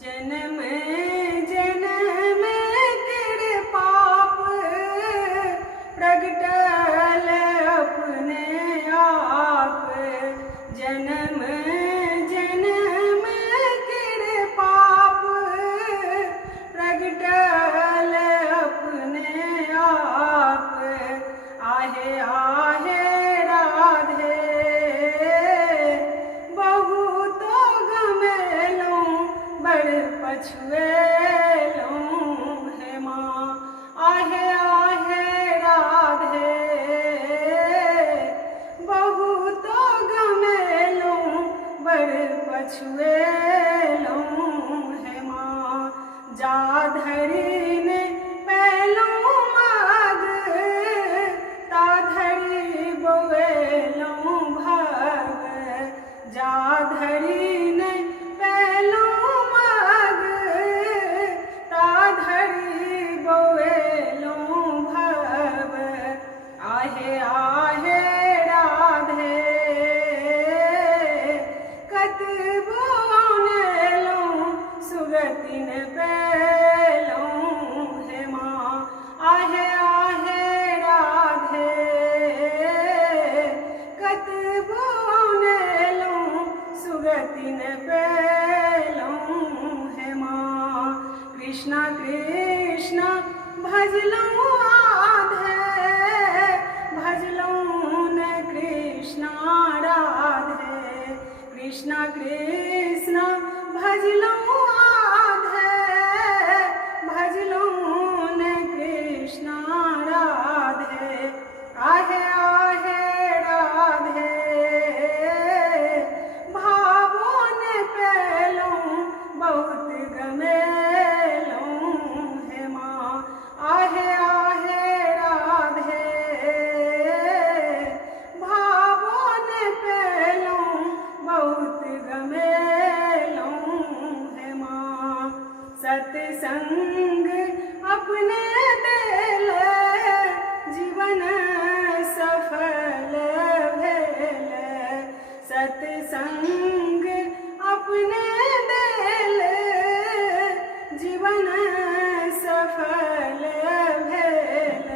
जन्म जन्म केर पाप प्रगटल अपने आप। जन्म जन्म केर पाप प्रगटल अपने आप। आहे आहे राधे बहुतो गमेलूं बड़ पछुएलूं हे माँ। आहे आहे राधे बहुतो गमेलूं बड़ पछुएलूं हे माँ। जा धरी ने पहलूं माग ता धरी बोवेलूं भाग। जा धरी ने पहलूं माग ता धरी बोवेलूं भाग। आहे आहे राधे कतबो नेलूं सुगतिन पेलूं हे माँ। आहे आहे राधे कतबो नेलूं सुगतिन पेलूं हे माँ। कृष्णा कृष्णा भजलूं आधे भजलूं न कृष्णा राधे। कृष्णा कृष्णा भजलूं आधे भजलूं न कृष्णा राधे। आहे आहे राधे भावों ने पेलूं बहुत गमेलूं हे माँ। आहे आहे राधे भावों ने पेलूं बहुत गमेलूं हे माँ। सत्संग अपने दिल जीवन सफल भेल। सत्संग अपने दिल जीवन सफल भेल।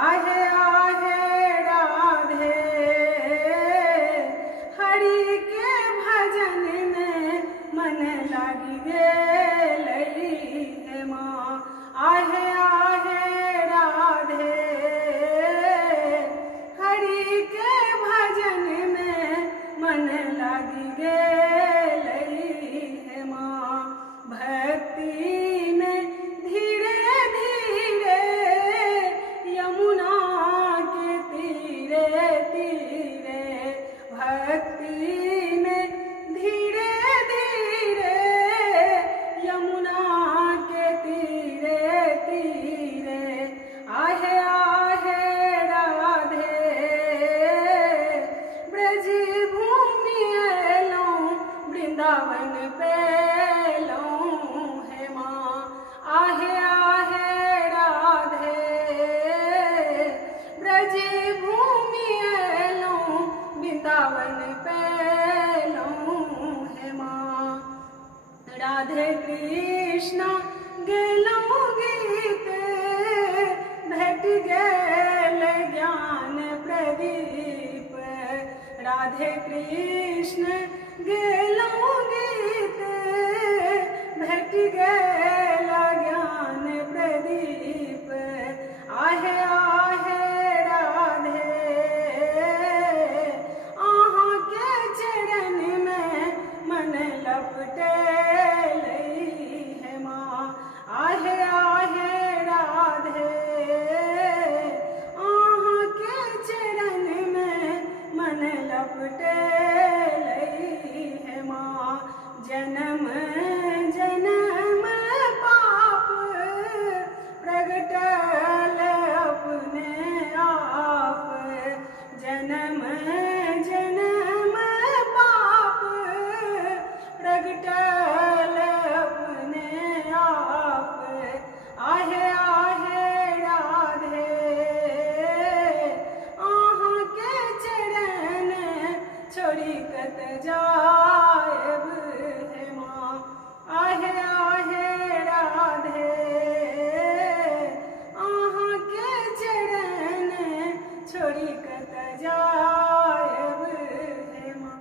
आहे आहे राधे हरि के भजन में मन लागी गेल हे माँ। आहे आहे राधे हरि के भजन में मन लागी गेल हे माँ। भक्ति में धीरे धीरे यमुना के तीरे तीरे। भक्ति में धीरे धीरे यमुना के तीरे तीरे। आहे आहे राधे ब्रज भूमि एलूं वृंदावन पेलूं हे माँ। आहे आहे राधे ब्रज भूमि एलूं वृंदावन पेलूं हे माँ। राधे कृष्णा गेलूं गीत भेट गेल ज्ञान प्रदीप। राधे कृष्ण गेलूं गीत भेट गेल ज्ञान प्रदीप। आहे आहे राधे अहाँ के चरण में मन लपटेल हे माँ। आहे आहे राधे अहाँ के चरण में मन लपटेल हे माँ। जन्म जन्म पाप प्रगटल अपने आप। जन्म जन्म पाप प्रगटल अपने आप। आहे आहे राधे अहाँ के चरण छोड़ी कत जाएब हे माँ। आहे एक